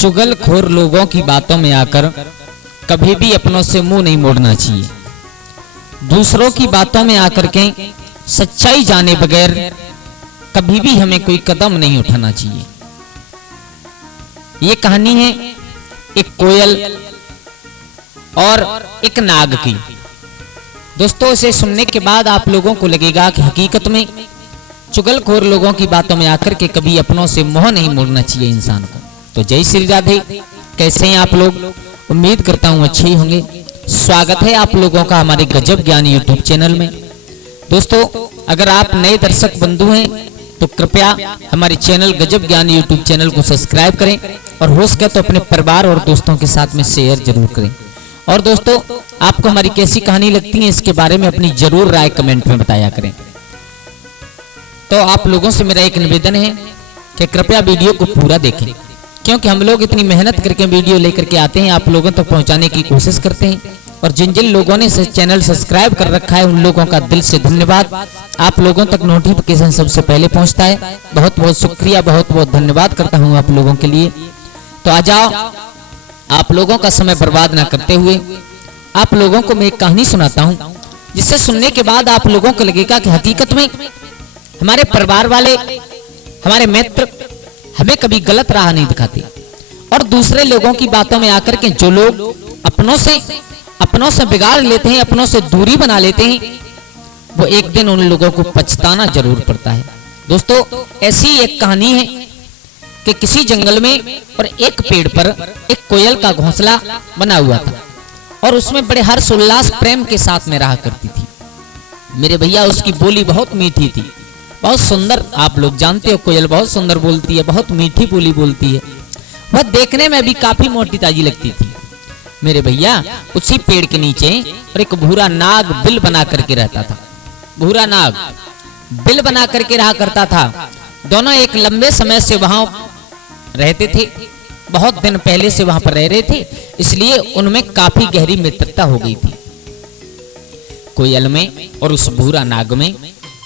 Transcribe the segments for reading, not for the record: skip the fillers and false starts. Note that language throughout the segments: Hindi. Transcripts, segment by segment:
चुगलखोर लोगों की बातों में आकर कभी भी अपनों से मुंह नहीं मोड़ना चाहिए। दूसरों की बातों में आकर के सच्चाई जाने बगैर कभी भी हमें कोई कदम नहीं उठाना चाहिए। ये कहानी है एक कोयल और एक नाग की। दोस्तों, इसे सुनने के बाद आप लोगों को लगेगा कि हकीकत में चुगलखोर लोगों की बातों में आकर के कभी अपनों से मुंह नहीं मोड़ना चाहिए इंसान को। तो जय श्री राधे। कैसे हैं आप लोग? उम्मीद करता हूं अच्छे ही होंगे। स्वागत है आप लोगों का हमारे गजब ज्ञान यूट्यूब चैनल में। दोस्तों, अगर आप नए दर्शक बंधु हैं तो कृपया हमारे चैनल गजब ज्ञान यूट्यूब चैनल को सब्सक्राइब करें और हो सके तो अपने परिवार और दोस्तों के साथ में शेयर जरूर करें। और दोस्तों, आपको हमारी कैसी कहानी लगती है इसके बारे में अपनी जरूर राय कमेंट में बताया करें। तो आप लोगों से मेरा एक निवेदन है कि कृपया वीडियो को पूरा देखें, क्योंकि हम लोग इतनी मेहनत करके वीडियो लेकर के आते हैं, आप लोगों तक पहुंचाने की कोशिश करते हैं। और जिन जिन लोगों ने चैनल सब्सक्राइब कर रखा है उन लोगों का दिल से धन्यवाद। आप लोगों तक नोटिफिकेशन सबसे पहले पहुंचता है। बहुत बहुत शुक्रिया, बहुत बहुत धन्यवाद करता हूं आप लोगों के लिए। तो आ जाओ, आप लोगों का समय बर्बाद ना करते हुए आप लोगों को मैं एक कहानी सुनाता हूं, जिसे सुनने के बाद आप लोगों को लगेगा कि हकीकत में हमारे परिवार वाले, हमारे मित्र हमें कभी गलत राह नहीं दिखाते। और दूसरे लोगों की बातों में आकर के जो लोग अपनों से बिगाड़ लेते हैं, अपनों से दूरी बना लेते हैं, वो एक दिन उन लोगों को पछताना जरूर पड़ता है। दोस्तों, ऐसी एक कहानी है कि किसी जंगल में और एक पेड़ पर एक कोयल का घोंसला बना हुआ था और उसमें बड़े हर्ष उल्लास प्रेम के साथ में रहा करती थी। मेरे भैया, उसकी बोली बहुत मीठी थी, बहुत सुंदर। आप लोग जानते हो कोयल बहुत सुंदर बोलती है, बहुत मीठी बोली बोलती है। वह देखने में भी काफी मोटी ताजी लगती थी। मेरे भैया, उसी पेड़ के नीचे और एक भूरा नाग बिल बना करके रहता था। भूरा नाग बिल बना करके रहा करता था। दोनों एक लंबे समय से वहां रहते थे, बहुत दिन पहले से वहां पर रह रहे थे, इसलिए उनमें काफी गहरी मित्रता हो गई थी। कोयल में और उस भूरा नाग में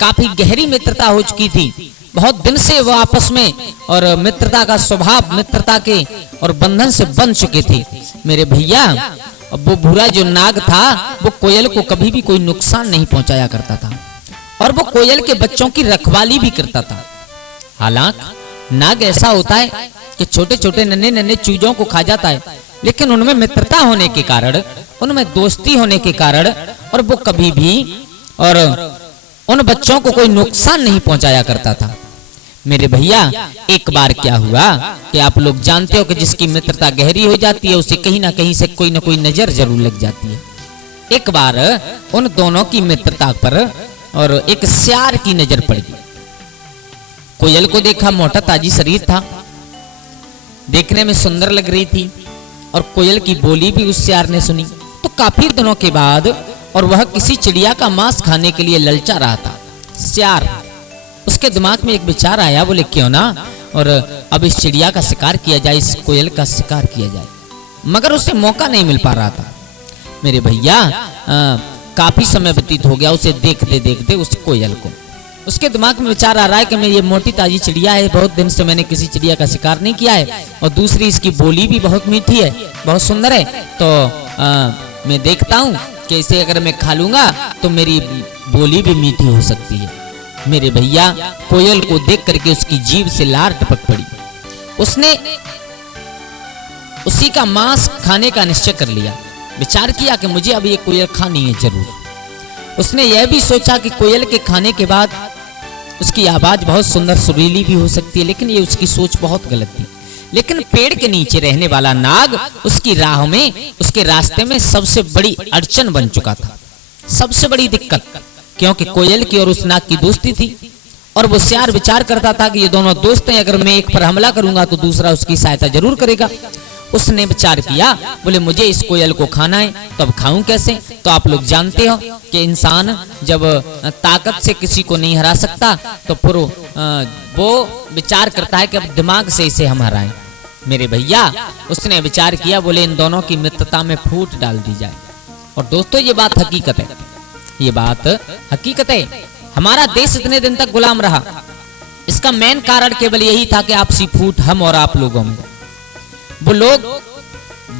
काफी गहरी मित्रता हो चुकी थी। बहुत दिन से वो आपस में और मित्रता का स्वभाव, मित्रता के और बंधन से बंध चुके थे। मेरे भैया, वो भूरा जो नाग था वो कोयल को कभी भी कोई नुकसान नहीं पहुंचाया करता था और वो कोयल के बच्चों की रखवाली भी करता था। हालांकि नाग ऐसा होता है कि छोटे छोटे नन्हे नन्हे चूजों को खा जाता है, लेकिन उनमें मित्रता होने के कारण, उनमें दोस्ती होने के कारण और वो कभी भी और उन बच्चों को कोई नुकसान नहीं पहुंचाया करता था। मेरे भैया, एक बार क्या हुआ कि आप लोग जानते हो कि जिसकी मित्रता गहरी हो जाती है उसे कहीं ना कहीं से कोई ना कोई नजर जरूर लग जाती है। एक बार उन दोनों की मित्रता पर और एक सियार की नजर पड़ गई। कोयल को देखा, मोटा ताजी शरीर था, देखने में सुंदर लग रही थी और कोयल की बोली भी उस सियार ने सुनी। तो काफी दिनों के बाद और वह किसी चिड़िया का मांस खाने के लिए ललचा रहा था। सियार, उसके दिमाग में एक विचार आया, बोले क्यों ना और अब इस चिड़िया का शिकार किया जाए, इस कोयल का शिकार किया जाए। मगर उसे मौका नहीं मिल पा रहा था। मेरे भैया, काफी समय व्यतीत हो गया उसे देखते देखते उस कोयल को। उसके दिमाग में विचार आ रहा है कि मैं, ये मोटी ताजी चिड़िया है, बहुत दिन से मैंने किसी चिड़िया का शिकार नहीं किया है और दूसरी इसकी बोली भी बहुत मीठी है, बहुत सुंदर है। तो मैं देखता हूँ कि इसे अगर मैं खा लूंगा तो मेरी बोली भी मीठी हो सकती है। मेरे भैया, कोयल को देख करके उसकी जीभ से लार टपक पड़ी। उसने उसी का मांस खाने का निश्चय कर लिया। विचार किया कि मुझे अब ये कोयल खानी है जरूर। उसने यह भी सोचा कि कोयल के खाने के बाद उसकी आवाज बहुत सुंदर सुरीली भी हो सकती है, लेकिन ये उसकी सोच बहुत गलत थी। लेकिन पेड़ के नीचे रहने वाला नाग उसकी राह में, उसके रास्ते में सबसे बड़ी अड़चन बन चुका था, सबसे बड़ी दिक्कत। क्योंकि कोयल की और उस नाग की दोस्ती थी और वो सियार विचार करता था कि ये दोनों दोस्त हैं, अगर मैं एक पर हमला करूंगा तो दूसरा उसकी सहायता जरूर करेगा। उसने विचार किया, बोले मुझे इस कोयल को खाना है, तो अब खाऊं कैसे? तो आप लोग जानते हो कि इंसान जब ताकत से किसी को नहीं हरा सकता तो फिर वो विचार करता है कि अब दिमाग से इसे हम हराएं। मेरे भैया, उसने विचार किया, बोले इन दोनों की मित्रता में फूट डाल दी जाए। और दोस्तों, ये बात हकीकत है, ये बात हकीकत है। हमारा देश इतने दिन तक गुलाम रहा, इसका मेन कारण केवल यही था कि आपसी फूट हम और आप लोगों में। वो लोग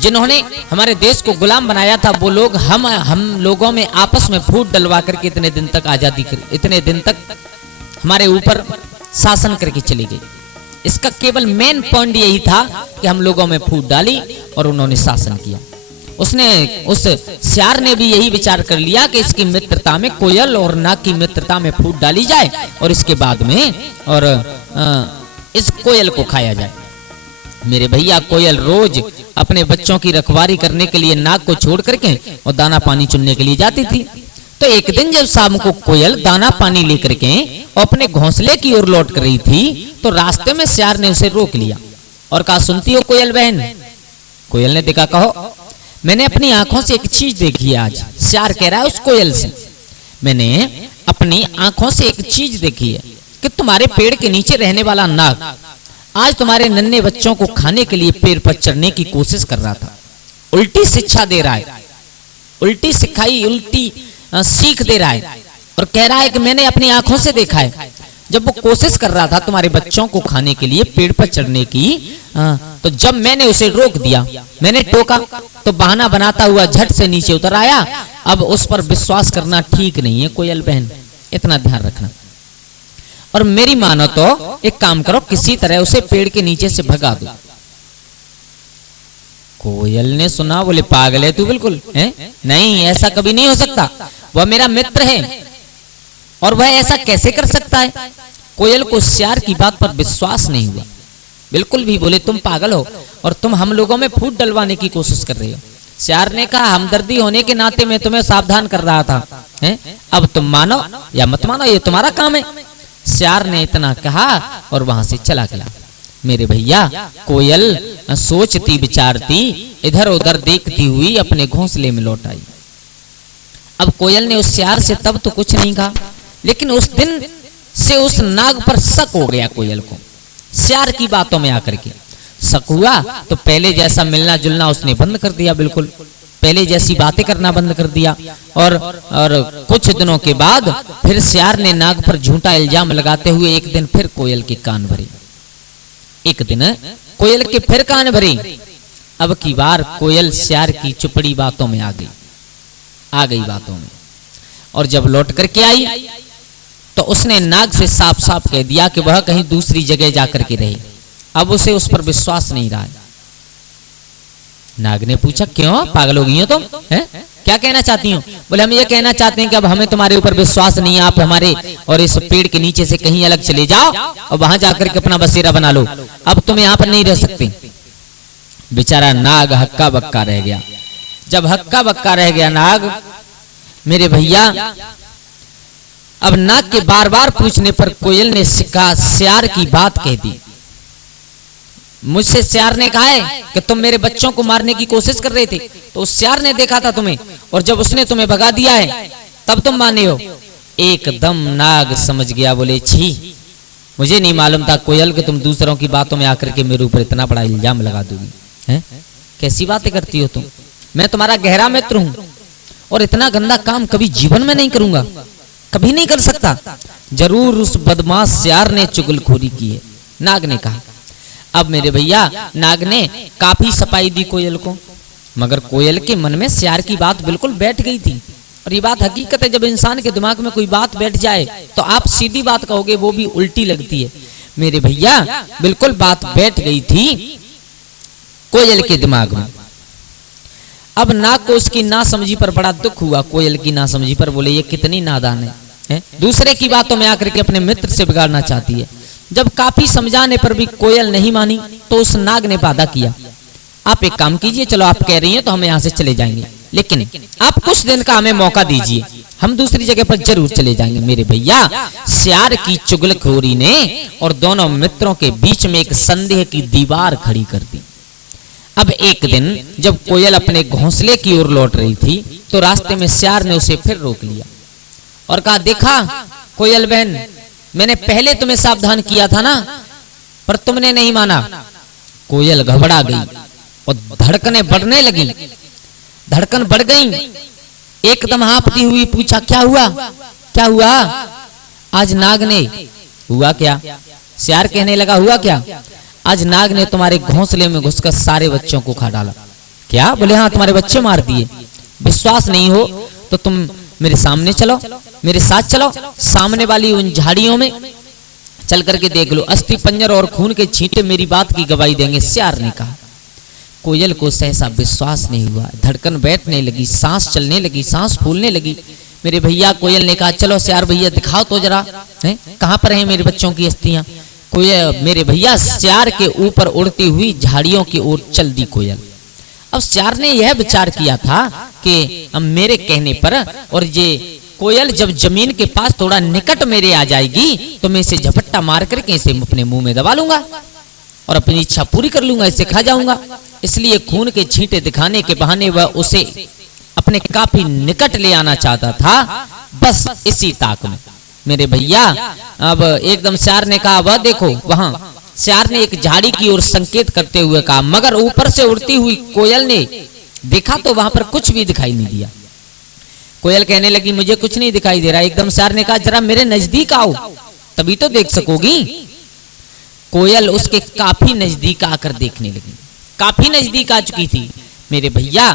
जिन्होंने हमारे देश को गुलाम बनाया था, वो लोग हम लोगों में आपस में फूट डलवा करके इतने दिन तक आजादी कर, इतने दिन तक हमारे ऊपर शासन करके चली गई। इसका केवल मेन पॉइंट यही था कि हम लोगों में फूट डाली और उन्होंने शासन किया। उस सियार ने भी यही विचार कर लिया कि इसकी मित्रता में, कोयल और नाग की मित्रता में फूट डाली जाए और इसके बाद में और इस कोयल को खाया जाए। मेरे भैया, कोयल रोज अपने बच्चों की रखवाली करने के लिए नाग को छोड़ करके और दाना पानी चुनने के लिए जाती थी। तो एक दिन जब शाम को कोयल दाना पानी लेकर के अपने घोंसले की ओर लौट कर रही थी, तो रास्ते में सियार ने उसे रोक लिया और कहा, सुनती हो कोयल बहन? कोयल ने देखा, कहो। मैंने अपनी आंखों से एक चीज देखी है आज। सियार कह रहा है उस कोयल से, मैंने अपनी आंखों से एक चीज देखी है कि तुम्हारे पेड़ के नीचे रहने वाला नाग आज तुम्हारे नन्हे बच्चों को खाने के लिए पेड़ पर चढ़ने की कोशिश कर रहा था। उल्टी शिक्षा दे रहा है, उल्टी सिखाई, उल्टी सीख दे रहा है और कह रहा है कि मैंने अपनी आंखों से देखा है। जब वो कोशिश कर रहा था तुम्हारे बच्चों को खाने के लिए पेड़ पर चढ़ने की, तो जब मैंने उसे रोक दिया, मैंने टोका, तो बहाना बनाता हुआ झट से नीचे उतर आया। अब उस पर विश्वास करना ठीक नहीं है कोयल बहन, इतना ध्यान रखना। और मेरी मानो तो एक काम करो, किसी तरह उसे पेड़ के नीचे से भगा दो। कोयल ने सुना, बोले पागल है तू बिल्कुल, है? नहीं, ऐसा कभी नहीं हो सकता, वह मेरा मित्र है और वह ऐसा कैसे कर सकता है। कोयल को सियार की बात पर विश्वास नहीं हुआ बिल्कुल भी। बोले तुम पागल हो और तुम हम लोगों में फूट डलवाने की कोशिश कर रहे हो। सियार ने कहा, हमदर्दी होने के नाते मैं तुम्हें सावधान कर रहा था, है? अब तुम मानो या मत मानो, ये तुम्हारा काम है। सियार ने इतना कहा और वहां से चला गया। मेरे भैया, कोयल सोचती विचारती इधर उधर देखती हुई अपने घोंसले में लौट आई। अब कोयल ने उस सियार से तब तो कुछ नहीं कहा, लेकिन उस दिन से उस नाग पर शक हो गया कोयल को। सियार की बातों में आकर के शक हुआ, तो पहले जैसा मिलना जुलना उसने बंद कर दिया, बिल्कुल पहले जैसी बातें करना बंद कर दिया। और कुछ दिनों के बाद फिर सियार ने नाग पर झूठा इल्जाम लगाते हुए एक दिन फिर कोयल के कान भरे। एक दिन कोयल के फिर कान भरे। अब की बार कोयल सियार की चुपड़ी बातों में आ गई बातों में। और जब लौट करके आई तो उसने नाग से साफ साफ कह दिया कि वह कहीं दूसरी जगह जाकर के रहे। अब उसे उस पर विश्वास नहीं रहा। नाग ने पूछा, क्यों पागल हो गई हो तुम, हैं? क्या कहना चाहती हो? बोले हम ये कहना चाहते हैं कि अब हमें तुम्हारे ऊपर विश्वास नहीं है, आप हमारे और इस पेड़ के नीचे से कहीं अलग चले जाओ और वहां जाकर के अपना बसेरा बना लो, अब तुम यहाँ पर नहीं रह सकते। बेचारा नाग हक्का बक्का रह गया। जब हक्का बक्का रह गया नाग, मेरे भैया, अब नाग के बार बार पूछने पर कोयल ने सियार की बात कह दी। मुझसे सियार ने कहा है कि तुम मेरे बच्चों को मारने की कोशिश कर रहे थे, तो उस सियार ने देखा था तुम्हें, और जब उसने तुम्हें भगा दिया है तब तुम माने हो। एकदम नाग समझ गया। बोले छी, मुझे नहीं मालूम था कोयल कि तुम दूसरों की बातों में आकर के मेरे ऊपर इतना बड़ा इल्जाम लगा दोगी, हैं? कैसी बातें करती हो तुम? मैं तुम्हारा गहरा मित्र हूं और इतना गंदा काम कभी जीवन में नहीं करूंगा, कभी नहीं कर सकता। जरूर उस बदमाश सियार ने चुगलखोरी की है, नाग ने कहा। अब मेरे भैया, नाग ने काफी सफाई दी कोयल को, मगर कोयल के मन में सियार की बात बिल्कुल बैठ गई थी। और ये बात हकीकत है, जब इंसान के दिमाग में कोई बात बैठ जाए तो आप सीधी बात कहोगे, वो भी उल्टी लगती है। मेरे भैया, बिल्कुल बात बैठ गई थी कोयल के दिमाग में। अब नाग को उसकी नासमझी पर बड़ा दुख हुआ, कोयल की नासमझी पर। बोले ये कितनी नादान है? दूसरे की बातों में आकर के अपने मित्र से बिगाड़ना चाहती है। जब काफी समझाने पर भी कोयल नहीं मानी तो उस नाग ने वादा किया, आप एक काम कीजिए, चलो आप कह रही हैं तो हम यहाँ से चले जाएंगे, लेकिन आप कुछ दिन का हमें मौका दीजिए, हम दूसरी जगह पर जरूर चले जाएंगे। मेरे भैया, सियार की चुगलखोरी ने और दोनों मित्रों के बीच में एक संदेह की दीवार खड़ी कर दी। अब एक दिन जब कोयल अपने घोंसले की ओर लौट रही थी तो रास्ते में सियार ने उसे फिर रोक लिया और कहा, देखा कोयल बहन, मैंने पहले तुम्हें सावधान किया था ना, पर तुमने नहीं माना। कोयल घबरा गई और धड़कनें बढ़ने लगी, धड़कन बढ़ गई। एकदम हाँफती हुई पूछा, क्या हुआ, क्या हुआ? आज नाग ने, हुआ क्या? सियार कहने लगा, हुआ क्या? आज नाग ने तुम्हारे घोंसले में घुसकर सारे बच्चों को खा डाला। क्या? बोले हाँ, तुम्हारे बच्चे मार दिए। विश्वास नहीं हो तो तुम मेरे सामने चलो, मेरे साथ चलो, सामने वाली उन झाड़ियों में चल करके देख लो, अस्थि पंजर और खून के छींटे मेरी बात की गवाही देंगे। सियार ने कहा। कोयल को सहसा विश्वास नहीं हुआ, धड़कन बैठने लगी, सांस चलने लगी, सांस फूलने लगी। मेरे भैया कोयल ने कहा, चलो सियार भैया दिखाओ तो जरा, हैं कहाँ पर हैं मेरे बच्चों की अस्थियां। कोयल, मेरे भैया सियार के ऊपर उड़ती हुई झाड़ियों की ओर चल दी कोयल। अब सियार ने यह विचार किया था कि अब मेरे कहने पर और ये कोयल जब जमीन के पास थोड़ा निकट मेरे आ जाएगी तो मैं इसे झपट्टा मार करके इसे अपने मुंह में दबा लूंगा और अपनी इच्छा पूरी कर लूंगा, इसे खा जाऊंगा। इसलिए खून के छींटे दिखाने के बहाने वह उसे अपने काफी निकट ले आना चाहता था, बस इसी ताक में। मेरे भैया अब एकदम सियार ने कहा, वह देखो वहां। सियार ने एक झाड़ी की ओर संकेत करते हुए कहा, मगर ऊपर से उड़ती हुई कोयल ने देखा तो वहां पर कुछ भी दिखाई नहीं दिया। कोयल कहने लगी, मुझे कुछ नहीं दिखाई दे रहा। एकदम सियार ने कहा, जरा मेरे नजदीक आओ तभी तो देख सकोगी। कोयल उसके काफी नजदीक आकर देखने लगी, काफी नजदीक आ चुकी थी। मेरे भैया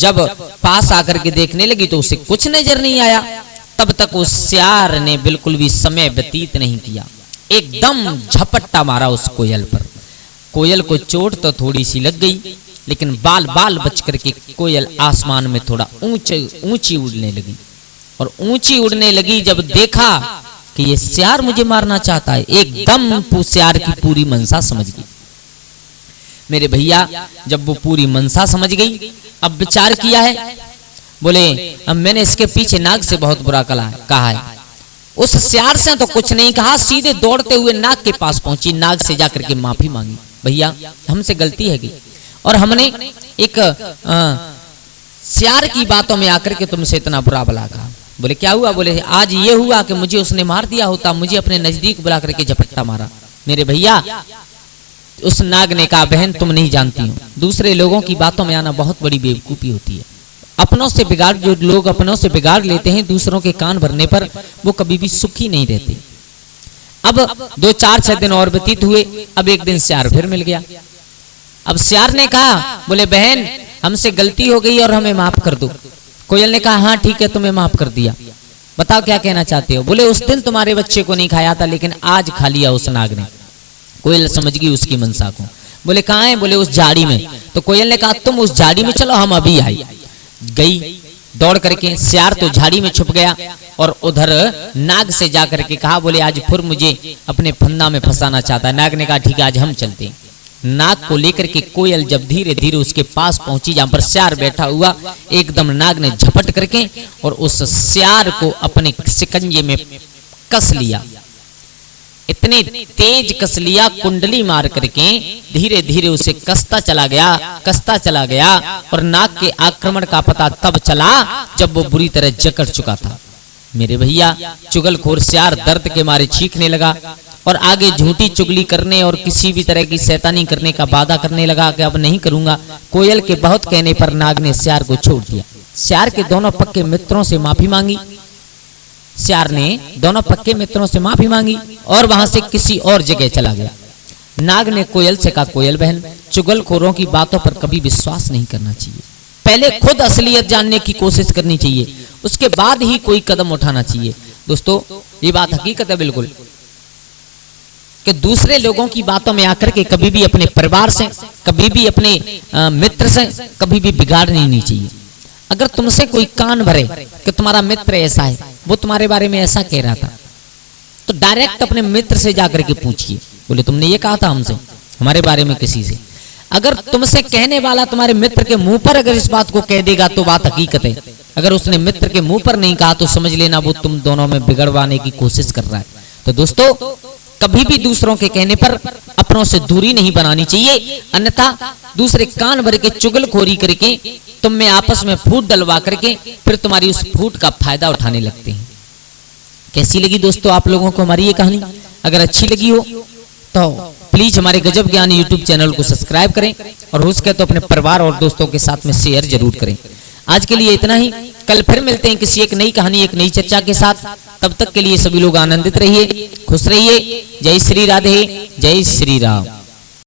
जब पास आकर के देखने लगी तो उसे कुछ नजर नहीं आया। तब तक उस सियार ने बिल्कुल भी समय व्यतीत नहीं किया, एकदम झपट्टा मारा उस कोयल पर। कोयल को चोट तो थोड़ी सी लग गई, लेकिन बाल बाल बच करके कोयल आसमान में थोड़ा ऊंची उड़ने लगी। और ऊंची उड़ने लगी जब देखा कि ये सियार मुझे मारना चाहता है, एकदम सियार की पूरी मनसा समझ गई। मेरे भैया जब वो पूरी मनसा समझ गई, अब विचार किया है, बोले अब मैंने इसके पीछे नाग से बहुत बुरा कहा है। उस सियार से तो कुछ नहीं कहा, सीधे दौड़ते हुए नाग के पास पहुंची, नाग से जाकर के माफी मांगी, भैया हमसे गलती है और हमने एक सियार की बातों में आकर के तुमसे इतना बुरा भला कहा। बोले क्या हुआ? बोले आज ये हुआ कि मुझे उसने मार दिया होता, मुझे अपने नजदीक बुला करके झपट्टा मारा। मेरे भैया उस नाग ने कहा, बहन तुम नहीं जानती हो, दूसरे लोगों की बातों में आना बहुत बड़ी बेवकूफी होती है। अपनों से बिगाड़, जो लोग अपनों से बिगाड़ लेते हैं, दूसरों के कान भरने पर वो कभी भी सुखी नहीं रहते। अब 2-4-6 दिन और व्यतीत हुए। अब एक दिन सियार फिर मिल गया। अब सियार ने कहा, बोले बहन हमसे गलती हो गई और हमें माफ कर दो। कोयल ने कहा, हाँ ठीक है तुम्हें माफ कर दिया, बताओ क्या कहना चाहते हो। बोले उस दिन तुम्हारे बच्चे को नहीं खाया था, लेकिन आज खा लिया उस नाग ने। कोयल समझ गई उसकी मनसा को। बोले कहाँ है? बोले उस झाड़ी में। तो कोयल ने कहा, तुम उस झाड़ी में चलो, हम अभी आई। गई दौड़ करके, सियार तो झाड़ी में छुप गया और उधर नाग से जाकर के कहा, बोले आज फिर मुझे अपने फंदा में फंसाना चाहता है। नाग ने कहा, ठीक है आज हम चलते हैं। नाग को लेकर के कोयल जब धीरे धीरे उसके पास पहुंची जहां पर सियार बैठा हुआ, एकदम नाग ने झपट करके और उस सियार को अपने शिकंजे में कस लिया। इतने तेज कस लिया, कुंडली मार करके धीरे धीरे उसे कसता चला गया और नाग के आक्रमण का पता तब चला जब वो बुरी तरह जकड़ चुका था। मेरे भैया चुगलखोर सियार दर्द के मारे चीखने लगा और आगे झूठी चुगली करने और किसी भी तरह की शैतानी करने का वादा करने लगा कि अब नहीं करूंगा। कोयल के बहुत कहने पर नाग ने सियार को छोड़ दिया। सियार के दोनों पक्के मित्रों से माफी मांगी। सियार ने दोनों पक्के मित्रों से माफी मांगी और वहां से किसी और जगह चला गया। नाग ने कोयल से कहा, कोयल बहन चुगलखोरों की बातों पर कभी विश्वास नहीं करना चाहिए, पहले खुद असलियत जानने की कोशिश करनी चाहिए, उसके बाद ही कोई कदम उठाना चाहिए। दोस्तों ये बात हकीकत है बिल्कुल कि दूसरे लोगों की बातों में आकर के कभी भी अपने परिवार से, कभी भी अपने मित्र से कभी भी बिगाड़नी नहीं चाहिए। अगर तुमसे कोई कान भरे कि तुम्हारा मित्र ऐसा है, वो तुम्हारे बारे में ऐसा कह रहा था, तो डायरेक्ट अपने मित्र से जाकर के पूछिए, बोले तुमने ये कहा था हमसे, हमारे बारे में किसी से। अगर तुमसे कहने वाला तुम्हारे मित्र के मुंह पर अगर इस बात को कह देगा तो बात हकीकत है। अगर उसने मित्र के मुंह पर नहीं कहा तो समझ लेना वो तुम दोनों में बिगड़वाने की कोशिश कर रहा है। तो दोस्तों कभी भी दूसरों के कहने पर अपनों से दूरी नहीं बनानी चाहिए, अन्यथा दूसरे कान भर के चुगलखोरी करके तुम में आपस में फूट डलवा करके फिर तुम्हारी उस फूट का फायदा उठाने लगते हैं। कैसी लगी दोस्तों आप लोगों को हमारी ये कहानी? अगर अच्छी लगी हो तो प्लीज हमारे गजब ज्ञान यूट्यूब चैनल को सब्सक्राइब करें और हो सके तो अपने परिवार और दोस्तों के साथ में शेयर जरूर करें। आज के लिए इतना ही, कल फिर मिलते हैं किसी एक नई कहानी, एक नई चर्चा के साथ। तब तक के लिए सभी लोग आनंदित रहिए, खुश रहिए। जय श्री राधे, जय श्री राम।